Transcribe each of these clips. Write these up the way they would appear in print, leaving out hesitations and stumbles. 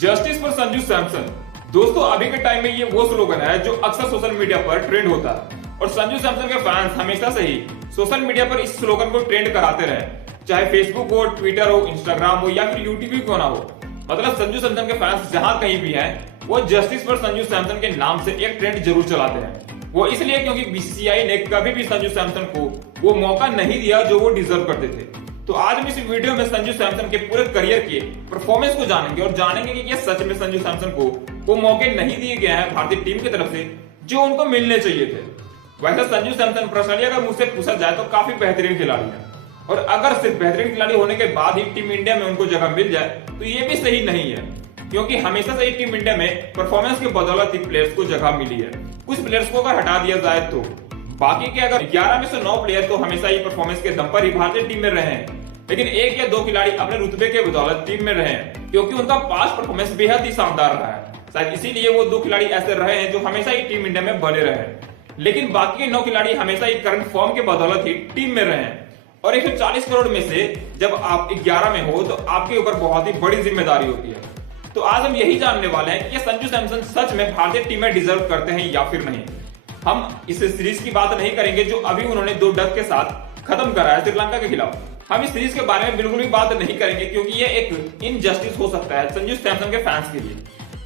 Justice for Sanju Samson. दोस्तों अभी के टाइम में ये वो स्लोगन है जो अक्सर सोशल मीडिया पर ट्रेंड होता है और संजू सैमसन के फैंस हमेशा से ही सोशल मीडिया पर इस स्लोगन को ट्रेंड कराते रहे, चाहे फेसबुक हो, ट्विटर हो, इंस्टाग्राम हो या फिर यूट्यूब ही क्यों ना हो। मतलब संजू सैमसन के फैंस जहां कहीं भी हैं वो जस्टिस फॉर संजू सैमसन के नाम से एक ट्रेंड जरूर चलाते हैं। वो इसलिए क्योंकि बीसीसीआई ने कभी भी संजू सैमसन को वो मौका नहीं दिया जो वो डिजर्व करते थे। तो आज हम इस वीडियो में संजू सैमसन के पूरे करियर के परफॉर्मेंस को जानेंगे और जानेंगे कि सच में संजू सैमसन को वो मौके नहीं दिए गए हैं भारतीय टीम की तरफ से जो उनको मिलने चाहिए थे। वैसे संजू सैमसन पर्सनली अगर मुझसे पूछा जाए तो काफी बेहतरीन खिलाड़ी है और अगर सिर्फ बेहतरीन खिलाड़ी होने के बाद ही टीम इंडिया में उनको जगह मिल जाए तो ये भी सही नहीं है, क्योंकि हमेशा से टीम इंडिया में परफॉर्मेंस के बदौलत ही प्लेयर्स को जगह मिली है। कुछ प्लेयर्स को अगर हटा दिया जाए तो बाकी के अगर 11 में से 9 प्लेयर तो हमेशा ही परफॉर्मेंस के दम पर ही भारतीय टीम में रहे हैं, लेकिन 1 या 2 खिलाड़ी अपने रुतबे के बदौलत टीम में रहे हैं क्योंकि उनका पास्ट परफॉर्मेंस बेहद ही शानदार रहा है। शायद इसीलिए वो 2 खिलाड़ी ऐसे रहे हैं जो हमेशा ही टीम इंडिया में बने रहे। लेकिन बाकी के 9 खिलाड़ी हमेशा ही करंट फॉर्म के बदौलत ही टीम में रहे हैं और 140 करोड़ में से जब आप 11 में हो तो आपके ऊपर बहुत ही बड़ी जिम्मेदारी होती है। तो आज हम यही जानने वाले हैं कि संजू सैमसन सच में भारतीय टीम में डिजर्व करते हैं या फिर नहीं। हम इस सीरीज की बात नहीं करेंगे जो अभी उन्होंने 2 डक के साथ खत्म करा है श्रीलंका के खिलाफ। हम इस सीरीज के बारे में बिल्कुल भी बात नहीं करेंगे क्योंकि ये एक इनजस्टिस हो सकता है संजू सैमसन के फैंस के लिए।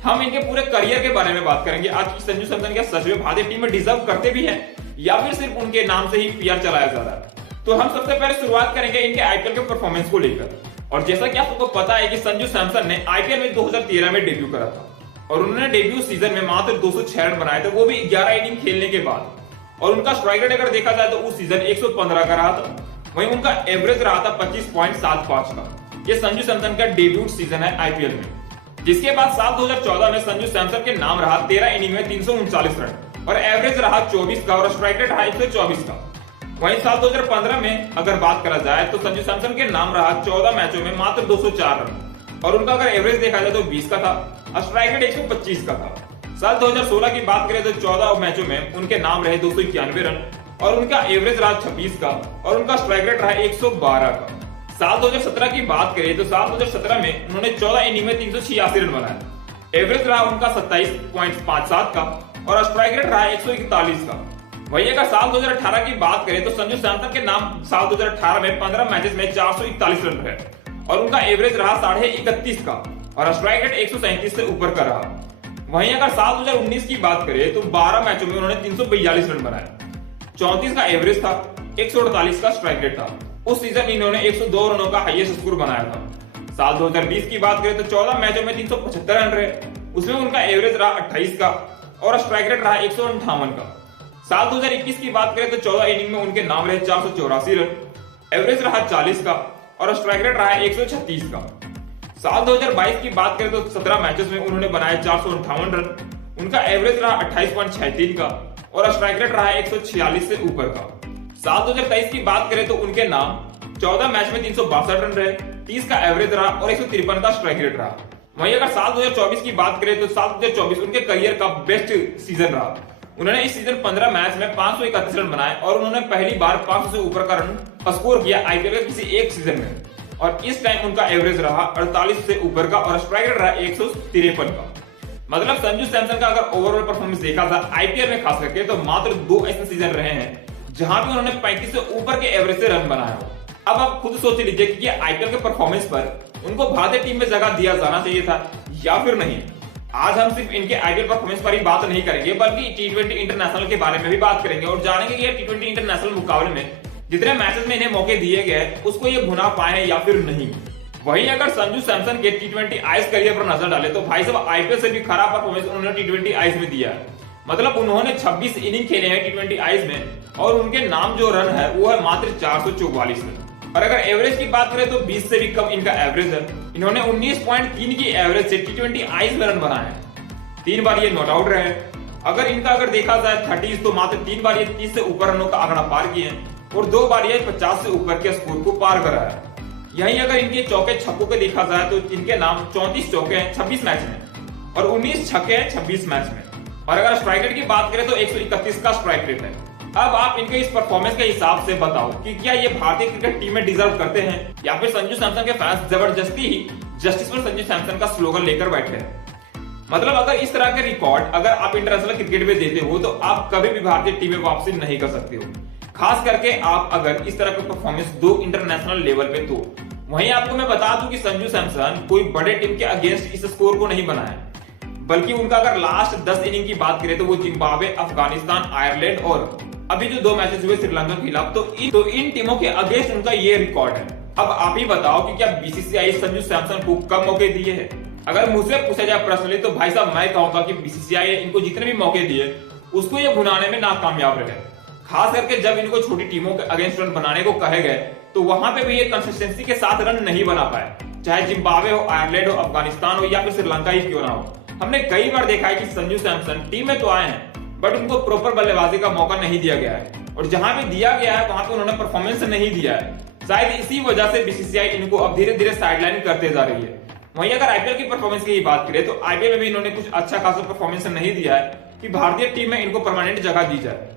हम इनके पूरे करियर के बारे में बात करेंगे आज की संजू सैमसन क्या सच में भारतीय टीम में डिजर्व करते भी हैं या फिर सिर्फ उनके नाम से ही पीआर चलाया जा रहा है। तो हम सबसे पहले शुरुआत करेंगे इनके आईपीएल के परफॉर्मेंस को लेकर। और जैसा कि आपको पता है कि संजू सैमसन ने आईपीएल में 2013 में डेब्यू करा था और उन्होंने डेब्यू सीजन में मात्र 206 रन बनाए थे, वो भी 11 इनिंग खेलने के बाद। और उनका स्ट्राइक रेट अगर देखा जाए तो उस सीजन 115 का रहा था, वहीं उनका एवरेज रहा था 25.75 का। ये संजू सैमसन का डेब्यूट सीजन है आईपीएल में। जिसके बाद साल 2014 में संजू सैमसन के नाम रहा 13 इनिंग में 339 रन और एवरेज रहा 24 का और स्ट्राइक रेट रहा 124 का। वहीं साल 2015 में अगर बात करा जाए तो संजू सैमसन के नाम रहा 14 मैचों में मात्र 204 रन और उनका अगर एवरेज देखा जाए तो 20 का था और स्ट्राइक रेट 125 का था। साल 2016 की बात करें तो 14 मैचों में उनके नाम रहे 291 रन और उनका एवरेज रहा 26 का और उनका स्ट्राइक रेट रहा 112 का। साल 2017 की बात करें तो साल 2017 में उन्होंने 14 इनिंग में 386 रन बनाए, एवरेज रहा उनका 27.57 का और स्ट्राइक रेट रहा 141 का। वहीं अगर साल 2018 की बात करें तो संजू सैमसन के नाम साल 2018 में 15 मैचेस में 441 रन रहे और उनका एवरेज रहा 31.5 का और स्ट्राइक रेट 137 से ऊपर का रहा। वहीं अगर साल 2019 की बात करें तो 12 मैचों में उन्होंने 342 रन बनाए, 34 का एवरेज था, 148 का स्ट्राइक रेट था। उस सीजन इन्होंने 102 रनों का हाईएस्ट स्कोर बनाया था। साल 2020 की बात करें तो 14 मैचों में 375 रन रहे, उसमें उनका एवरेज रहा 28 का और स्ट्राइक रेट रहा 158 का। साल 2021 की बात करें तो 14 इनिंग में उनके नाम रहे 484 रन, एवरेज रहा 40 का और स्ट्राइक रेट रहा 136 का। साल 2022 की बात करें तो 17 मैचेस में उन्होंने बनाए 458 रन, उनका एवरेज रहा 28.63 का और स्ट्राइक रेट रहा 146 से ऊपर का। साल 2023 की बात करें तो उनके नाम 14 मैच में 362 रन रहे, 30 का एवरेज रहा और 153 का स्ट्राइक रेट रहा। वहीं अगर साल 2024 की बात करें तो साल 2024 उनके करियर का बेस्ट सीजन रहा। उन्होंने इस सीजन 15 मैच में 531 रन बनाए और उन्होंने पहली बार 500 से ऊपर का रन स्कोर किया आईपीएल के किसी एक सीजन में और इस टाइम उनका एवरेज रहा 48 से ऊपर का और स्ट्राइक रेट रहा 153 का। मतलब संजू सैमसन का अगर ओवरऑल परफॉर्मेंस देखा था आईपीएल में खास करके तो मात्र 2 ऐसे सीजन रहे हैं जहां भी उन्होंने 35 से ऊपर के एवरेज से रन बनाया हो। अब आप खुद सोच लीजिए कि आईपीएल के परफॉर्मेंस पर उनको भारतीय टीम में जगह दिया जाना चाहिए था या फिर नहीं। आज हम सिर्फ इनके आईपीएल परफॉर्मेंस पर ही बात नहीं करेंगे बल्कि टी20 इंटरनेशनल के बारे में भी बात करेंगे और जानेंगे कि टी20 इंटरनेशनल मुकाबले में जितने मैचेस में इन्हें मौके दिए गए उसको ये भुना पाए हैं या फिर नहीं। वहीं अगर संजू सैमसन के टी20 आईज करियर पर नजर डाले तो भाई साहब आईपीएल से भी खराब परफॉर्मेंस उन्होंने टी20 आईज में दिया है। मतलब उन्होंने 26 इनिंग खेले हैं टी20 आईज में और उनके नाम जो रन है वो है मात्र 444 रन और अगर एवरेज की बात करें तो 20 से भी कम इनका एवरेज है। इन्होंने 19.3 की एवरेज से टी20 आईज में रन बनाए हैं, 3 बार ये नॉट आउट रहे। अगर इनका अगर देखा जाए 30 तो मात्र 3 बार ये 30 से ऊपर रनों का आंकड़ा पार किए हैं और 2 बार ये 50 से ऊपर के स्कोर को पार करा है। यहीं अगर इनके चौके छक्कों को देखा जाए तो इनके नाम 34 चौके हैं 26 मैच में और 19 छक्के हैं 26 मैच में और अगर स्ट्राइक रेट की बात करें तो 131 का स्ट्राइक रेट है। अब आप इनके इस परफॉर्मेंस के हिसाब से बताओ कि क्या ये भारतीय क्रिकेट टीम में डिजर्व करते हैं या फिर संजू सैमसन के फैंस जबरदस्ती ही जस्टिस फॉर संजू सैमसन का स्लोगन लेकर बैठे हैं। मतलब अगर इस तरह के रिकॉर्ड अगर आप इंटरनेशनल क्रिकेट में देते हो तो आप कभी भी भारतीय टीम में वापसी नहीं कर सकते हो, खास करके आप अगर इस तरह का परफॉर्मेंस दो इंटरनेशनल लेवल पे तो। वहीं आपको मैं बता दूं कि संजू सैमसन कोई बड़े टीम के अगेंस्ट इस स्कोर को नहीं बनाया, बल्कि उनका अगर लास्ट 10 इनिंग की बात करें तो वो जिम्बाब्वे, अफगानिस्तान, आयरलैंड और अभी जो 2 मैचेस हुए श्रीलंका के खिलाफ, तो इन टीमों के अगेंस्ट उनका ये रिकॉर्ड है। अब आप ही बताओ कि क्या बीसीसीआई संजू सैमसन को कम मौके दिए हैं? अगर मुझसे पूछा जाए पर्सनली तो भाई साहब मैं कहूंगा कि बीसीसीआई ने इनको जितने भी मौके दिए उसको ये भुनाने में नाकामयाब रहे। खास करके जब इनको छोटी टीमों के अगेंस्ट रन बनाने को कहे गए तो वहां पे भी ये कंसिस्टेंसी के साथ रन नहीं बना पाए, चाहे जिम्बाब्वे हो, आयरलैंड हो, अफगानिस्तान हो या फिर श्रीलंका ही क्यों ना हो। हमने कई बार देखा है कि संजू सैमसन टीम में तो आए हैं बट उनको प्रॉपर बल्लेबाजी का मौका नहीं दिया गया है, और जहां भी दिया गया है वहां पे उन्होंने परफॉर्मेंस नहीं दिया है। शायद इसी वजह से बीसीसीआई इनको अब धीरे धीरे साइडलाइन करते जा रही है। वहीं अगर आईपीएल की परफॉर्मेंस की बात करें तो आईपीएल में भी इन्होंने कुछ अच्छा खासा परफॉर्मेंस नहीं दिया है कि भारतीय टीम में इनको परमानेंट जगह दी जाए,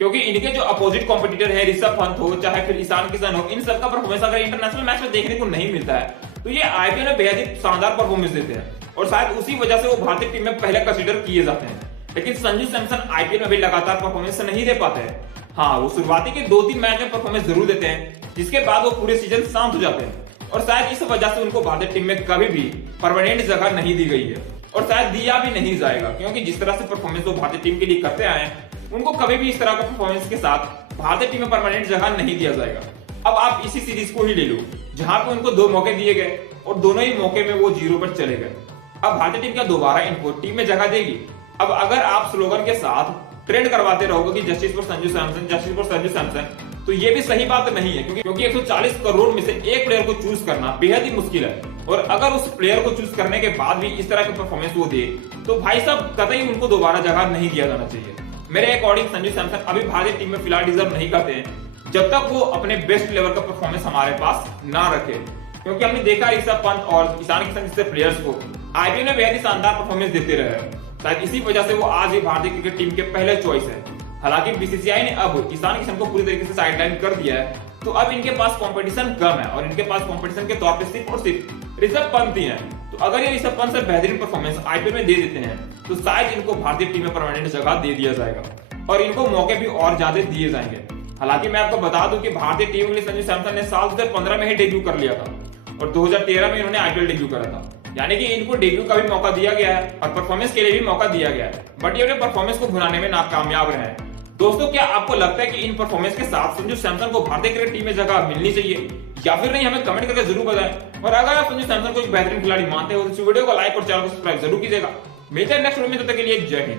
क्योंकि इनके जो अपोजिट कॉम्पिटिटर है ऋषभ पंत हो चाहे फिर ईशान किशन हो, इन सबका परफॉर्मेंस अगर इंटरनेशनल मैच में देखने को नहीं मिलता है तो ये आईपीएल में बेहद ही शानदार परफॉर्मेंस देते हैं और शायद उसी वजह से वो भारतीय टीम में पहले कंसीडर किए जाते हैं। लेकिन संजू सैमसन आईपीएल में भी लगातार परफॉर्मेंस नहीं दे पाते हैं। हाँ, वो शुरुआती के 2-3 मैच में परफॉर्मेंस जरूर देते हैं, जिसके बाद वो पूरे सीजन शांत हो जाते हैं, और शायद इस वजह से उनको भारतीय टीम में कभी भी परमानेंट जगह नहीं दी गई है और शायद दिया भी नहीं जाएगा, क्योंकि जिस तरह से परफॉर्मेंस वो भारतीय टीम के लिए करते आए हैं उनको कभी भी इस तरह का परफॉर्मेंस के साथ भारतीय टीम में परमानेंट जगह नहीं दिया जाएगा। अब आप इसी सीरीज को ही ले लो जहां पे उनको 2 मौके दिए गए और दोनों ही मौके में वो 0 पर चले गए। अब भारतीय टीम क्या दोबारा इनको टीम में जगह देगी? अब अगर आप स्लोगन के साथ ट्रेंड करवाते रहोगे कि justice for Sanju Samson, justice for Sanju Samson, तो ये भी सही बात नहीं है, क्योंकि 140 करोड़ में से एक प्लेयर को चूज करना बेहद ही मुश्किल है, और अगर उस प्लेयर को चूज करने के बाद भी इस तरह की परफॉर्मेंस वो दे तो भाई साहब कतई उनको दोबारा जगह नहीं दिया जाना चाहिए। मेरे अकॉर्डिंग संजू सैमसन अभी भारतीय टीम में फिलहाल डिजर्व नहीं करते हैं जब तक वो अपने बेस्ट लेवल का परफॉर्मेंस हमारे पास ना रखे, क्योंकि हमने देखा ऋषभ पंत और ईशान किशन जैसे प्लेयर्स को आईपीएल में बेहद ही शानदार परफॉर्मेंस देते रहे। शायद इसी वजह से वो आज भी भारतीय क्रिकेट टीम के पहले चॉइस है। हालांकि बीसीसीआई ने अब ईशान किशन को पूरी तरीके से साइडलाइन कर दिया है, तो अब इनके पास कंपटीशन कम है और इनके पास कंपटीशन के तौर पे सिर्फ और सिर्फ ऋषभ पंत ही है। तो अगर ये ऋषभ पंत से बेहतरीन परफॉर्मेंस आईपीएल में दे देते हैं तो शायद इनको भारतीय टीम में परमानेंट जगह दे दिया जाएगा और इनको मौके भी और ज्यादा दिए जाएंगे। हालांकि मैं आपको बता दूं कि भारतीय टीम के लिए संजू सैमसन ने साल 2015 में ही डेब्यू कर लिया था और 2013 में इन्होंने आईपीएल डेब्यू करा था, यानी कि इनको डेब्यू का भी मौका दिया गया है और परफॉर्मेंस के लिए भी मौका दिया गया है, बट ये अपने परफॉर्मेंस को भुनाने में नाकामयाब रहे हैं। दोस्तों, क्या आपको लगता है कि इन परफॉर्मेंस के साथ संजू सैमसन को भारतीय क्रिकेट टीम में जगह मिलनी चाहिए या फिर नहीं? हमें कमेंट करके जरूर बताएं, और अगर आप संजू सैमसन को एक बेहतरीन खिलाड़ी मानते हो तो इस वीडियो को लाइक और चैनल को सब्सक्राइब जरूर कीजिएगा। मिलते हैं नेक्स्ट वीडियो में, तब तक के लिए जय हिंद।